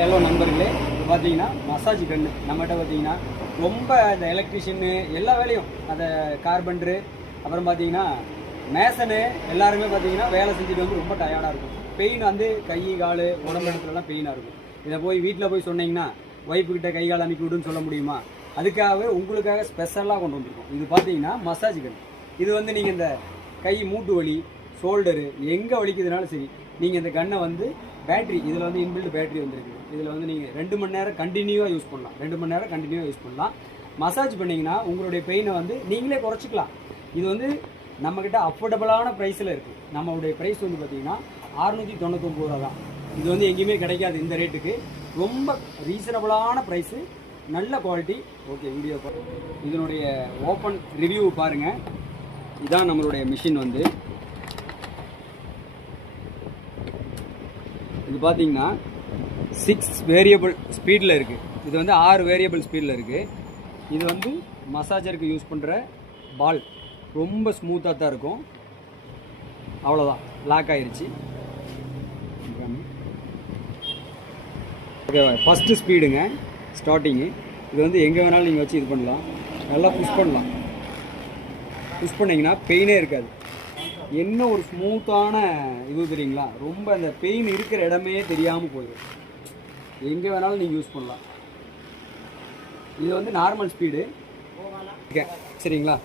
Hello நண்பர்களே, இப்போ பார்த்தீங்கன்னா மசாஜ் கன்று நம்மகிட்ட பார்த்தீங்கன்னா ரொம்ப இந்த எலக்ட்ரிஷியனு எல்லா வேலையும் அதை கார்பெண்டரு அப்புறம் பார்த்தீங்கன்னா மேசனு எல்லாருமே பார்த்தீங்கன்னா வேலை செஞ்சுட்டு வந்து ரொம்ப டயர்டாக இருக்கும். பெயின் வந்து கை கால் உடம்பு இடத்துலலாம் பெயினாக இருக்கும். இதை போய் வீட்டில் போய் சொன்னீங்கன்னா ஒய்ஃபுக்கிட்ட கை கால் அனுப்பி விடுன்னு சொல்ல முடியுமா? அதுக்காகவே உங்களுக்காக ஸ்பெஷலாக கொண்டு வந்திருக்கோம். இது பார்த்தீங்கன்னா மசாஜ் கன். இது வந்து நீங்கள் இந்த கை மூட்டு வலி ஷோல்டரு எங்கே வலிக்குதுனாலும் சரி, நீங்கள் இந்த கன்னை வந்து பேட்ரி இதில் வந்து இன்பில்ட் பேட்ரி வந்துருக்கு. இதில் வந்து நீங்கள் 2 மணி நேரம் கண்டினியூவாக யூஸ் பண்ணலாம். 2 மணி நேரம் கண்டினியூவாக யூஸ் பண்ணலாம். மசாஜ் பண்ணிங்கன்னா உங்களுடைய பெயினை வந்து நீங்களே குறைச்சிக்கலாம். இது வந்து நம்மக்கிட்ட அஃபோர்டபுளான ப்ரைஸில் இருக்குது. நம்மளுடைய ப்ரைஸ் வந்து பார்த்திங்கன்னா 699 ரூபா தான். இது வந்து எங்கேயுமே கிடைக்காது இந்த ரேட்டுக்கு. ரொம்ப ரீசனபுளான ப்ரைஸு, நல்ல குவாலிட்டி. ஓகே, வீடியோ இதனுடைய ஓப்பன் ரிவ்யூ பாருங்கள். இதான் நம்மளுடைய மிஷின் வந்து. இது பார்த்தீங்கன்னா 6 வேரியபிள் ஸ்பீடில் இருக்குது. இது வந்து 6 வேரியபிள் ஸ்பீடில் இருக்குது. இது வந்து மசாஜருக்கு யூஸ் பண்ணுற பால். ரொம்ப ஸ்மூத்தாக தான் இருக்கும். அவ்வளோதான், லாக் ஆயிடுச்சு. ஓகே, ஃபஸ்ட்டு ஸ்பீடுங்க, ஸ்டார்டிங்கு. இது வந்து எங்கே வேணாலும் நீங்கள் வச்சு இது பண்ணலாம். நல்லா புஷ் பண்ணலாம். புஷ் பண்ணிங்கன்னா பெயினே இருக்காது. என்ன ஒரு ஸ்மூத்தான இது தெரியுங்களா? ரொம்ப அந்த பெயின் இருக்கிற இடமே தெரியாமல் போயிடும். எங்கே வேணாலும் நீங்கள் யூஸ் பண்ணலாம். இது வந்து நார்மல் ஸ்பீடு. ஓகே, சரிங்களா?